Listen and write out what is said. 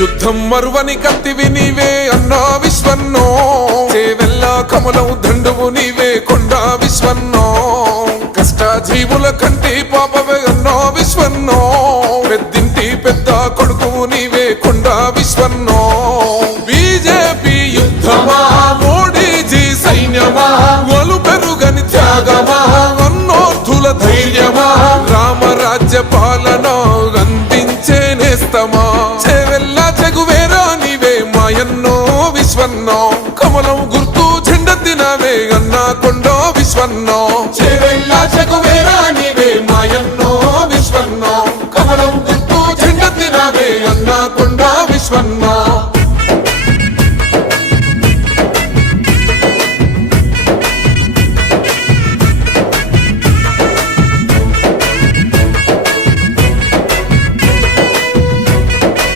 యుద్ధం మరువని కత్తివి నీవే అన్నా విశ్వన్నో, చేవెల్ల కమలం దండువు నీవే కొండా విశ్వన్నో, కష్టజీవుల కంటి పాపవే అన్నా విశ్వన్నో, పెద్దింటి పెద్ద కొడుకు నీవే కొండా విశ్వన్నో. బీజేపీ యుద్ధమా మోడీజీ సైన్యమా, ఒలు పెరుగని త్యాగమా అన్నోర్థుల ధైర్యమా, రామరాజ్య పాలన అందించే నేస్తమా, చేవెల్ల చెగువేరా నీవే మాయన్నో విశ్వన్నో, కమలం గుర్తు జెండెత్తినవే అన్నా కొండా విశ్వన్నో, చేవెల్ల చెగువేరా నీవే మాయన్నో విశ్వన్నో, కమలం గుర్తు జెండెత్తినవే అన్నా కొండా విశ్వన్నో.